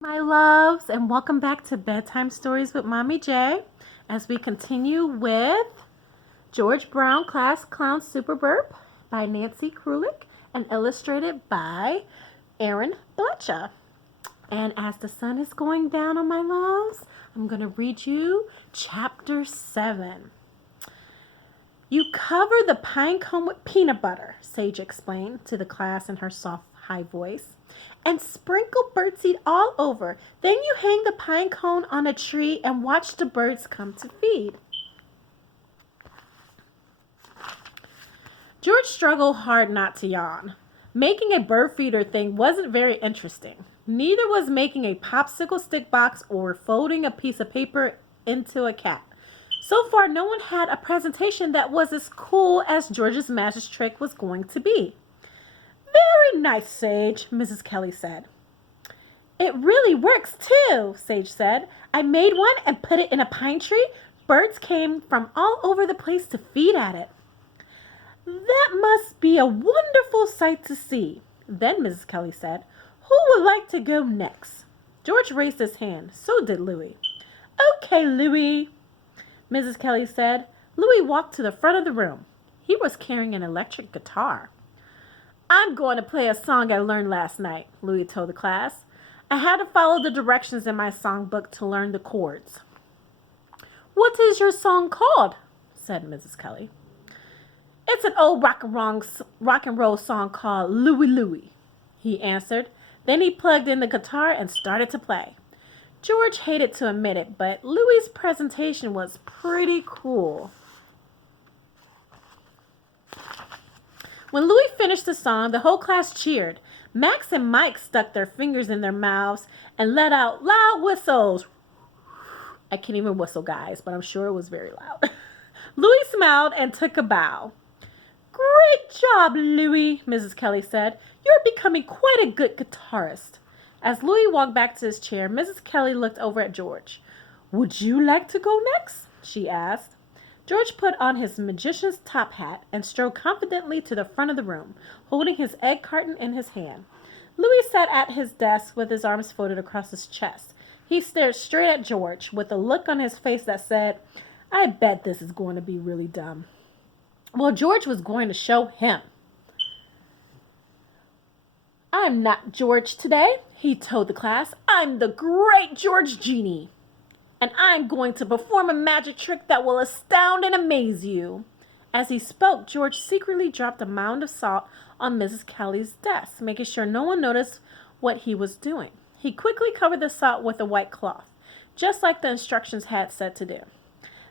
My loves, and welcome back to Bedtime Stories with Mommy J as we continue with George Brown Class Clown Super Burp by Nancy Krulik and illustrated by Aaron Bletcha. And as the sun is going down on my loves, I'm going to read you chapter 7. You cover the pine cone with peanut butter, Sage explained to the class in her soft, high voice, and sprinkle birdseed all over. Then you hang the pine cone on a tree and watch the birds come to feed. George struggled hard not to yawn. Making a bird feeder thing wasn't very interesting. Neither was making a popsicle stick box or folding a piece of paper into a cat. So far, no one had a presentation that was as cool as George's magic trick was going to be. Very nice, Sage, Mrs. Kelly said. It really works too, Sage said. I made one and put it in a pine tree. Birds came from all over the place to feed at it. That must be a wonderful sight to see. Then Mrs. Kelly said, Who would like to go next? George raised his hand. So did Louis. Okay, Louis, Mrs. Kelly said. Louis walked to the front of the room. He was carrying an electric guitar. I'm going to play a song I learned last night, Louis told the class. I had to follow the directions in my songbook to learn the chords. What is your song called? Said Mrs. Kelly. It's an old rock and roll song called Louie Louie, he answered. Then he plugged in the guitar and started to play. George hated to admit it, but Louie's presentation was pretty cool. When Louis finished the song, the whole class cheered. Max and Mike stuck their fingers in their mouths and let out loud whistles. I can't even whistle, guys, but I'm sure it was very loud. Louis smiled and took a bow. Great job, Louis, Mrs. Kelly said. You're becoming quite a good guitarist. As Louis walked back to his chair, Mrs. Kelly looked over at George. Would you like to go next? She asked. George put on his magician's top hat and strode confidently to the front of the room, holding his egg carton in his hand. Louis sat at his desk with his arms folded across his chest. He stared straight at George with a look on his face that said, I bet this is going to be really dumb. Well, George was going to show him. I'm not George today, he told the class. I'm the great George Genie. And I'm going to perform a magic trick that will astound and amaze you. As he spoke, George secretly dropped a mound of salt on Mrs. Kelly's desk, making sure no one noticed what he was doing. He quickly covered the salt with a white cloth, just like the instructions had said to do.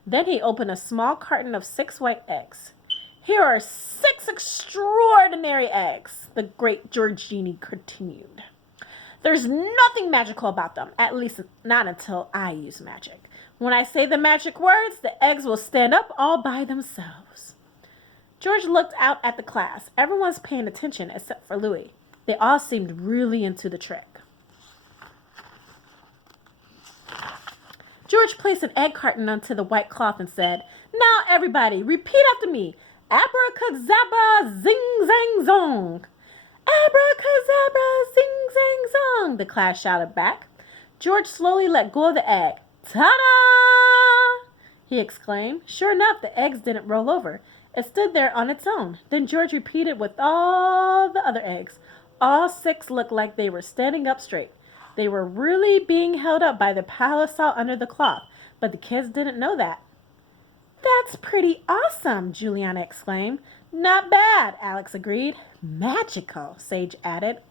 Then he opened a small carton of 6 white eggs. Here are 6 extraordinary eggs, the great George Genie continued. There's nothing magical about them, at least not until I use magic. When I say the magic words, the eggs will stand up all by themselves. George looked out at the class. Everyone's paying attention except for Louis. They all seemed really into the trick. George placed an egg carton onto the white cloth and said, Now everybody, repeat after me. Abracadabra, zing, zang, zong. Abracadabra, zing, zang, zong, the class shouted back. George slowly let go of the egg. Ta-da! He exclaimed. Sure enough, the eggs didn't roll over. It stood there on its own. Then George repeated with all the other eggs. All 6 looked like they were standing up straight. They were really being held up by the pile of salt under the cloth, but the kids didn't know that. That's pretty awesome, Juliana exclaimed. Not bad, Alex agreed. Magical, Sage added.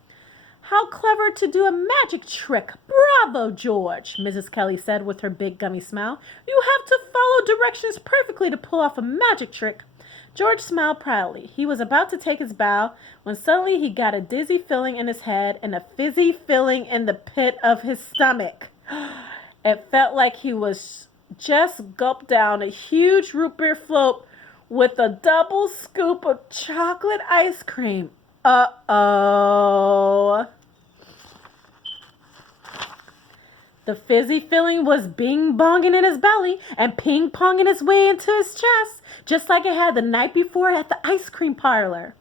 How clever to do a magic trick. Bravo, George, Mrs. Kelly said with her big gummy smile. You have to follow directions perfectly to pull off a magic trick. George smiled proudly. He was about to take his bow when suddenly he got a dizzy feeling in his head and a fizzy feeling in the pit of his stomach. It felt like he was just gulped down a huge root beer float with a double scoop of chocolate ice cream. Uh-oh. The fizzy feeling was bing-bonging in his belly and ping-ponging its way into his chest, just like it had the night before at the ice cream parlor.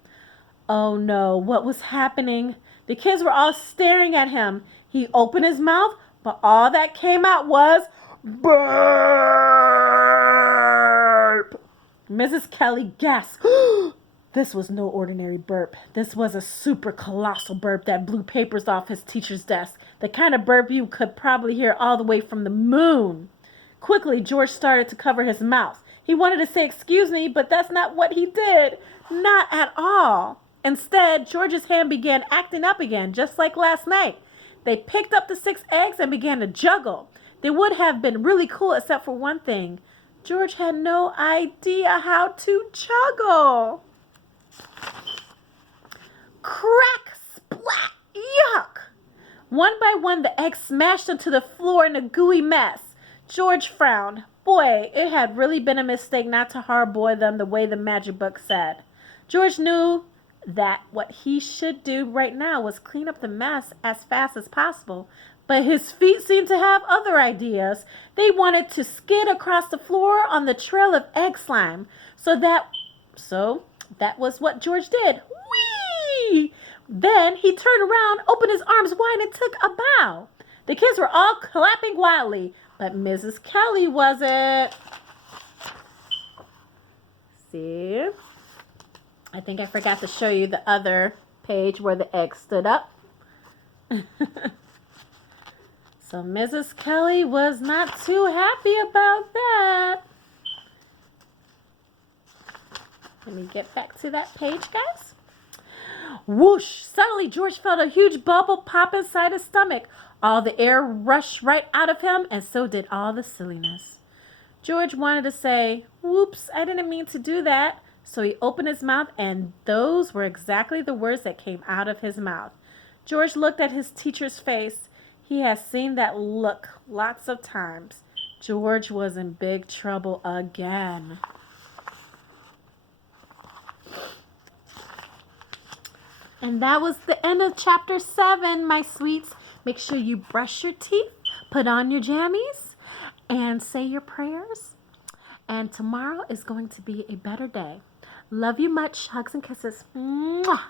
Oh no, what was happening? The kids were all staring at him. He opened his mouth, but all that came out was burp. Mrs. Kelly gasped. This was no ordinary burp. This was a super colossal burp that blew papers off his teacher's desk. The kind of burp you could probably hear all the way from the moon. Quickly, George started to cover his mouth. He wanted to say, "Excuse me," but that's not what he did. Not at all. Instead, George's hand began acting up again, just like last night. They picked up the 6 eggs and began to juggle. They would have been really cool except for one thing. George had no idea how to juggle. Crack, splat, yuck! One by one, the eggs smashed onto the floor in a gooey mess. George frowned. Boy, it had really been a mistake not to hard-boil them the way the magic book said. George knew that what he should do right now was clean up the mess as fast as possible, but his feet seemed to have other ideas. They wanted to skid across the floor on the trail of egg slime. So that was what George did. Whee! Then he turned around, opened his arms wide, and took a bow. The kids were all clapping wildly, but Mrs. Kelly wasn't. See? I think I forgot to show you the other page where the egg stood up. So Mrs. Kelly was not too happy about that. Let me get back to that page, guys. Whoosh! Suddenly, George felt a huge bubble pop inside his stomach. All the air rushed right out of him, and so did all the silliness. George wanted to say, "Whoops, I didn't mean to do that." So he opened his mouth, and those were exactly the words that came out of his mouth. George looked at his teacher's face. He had seen that look lots of times. George was in big trouble again. And that was the end of chapter 7, my sweets. Make sure you brush your teeth, put on your jammies, and say your prayers. And tomorrow is going to be a better day. Love you much. Hugs and kisses. Mwah.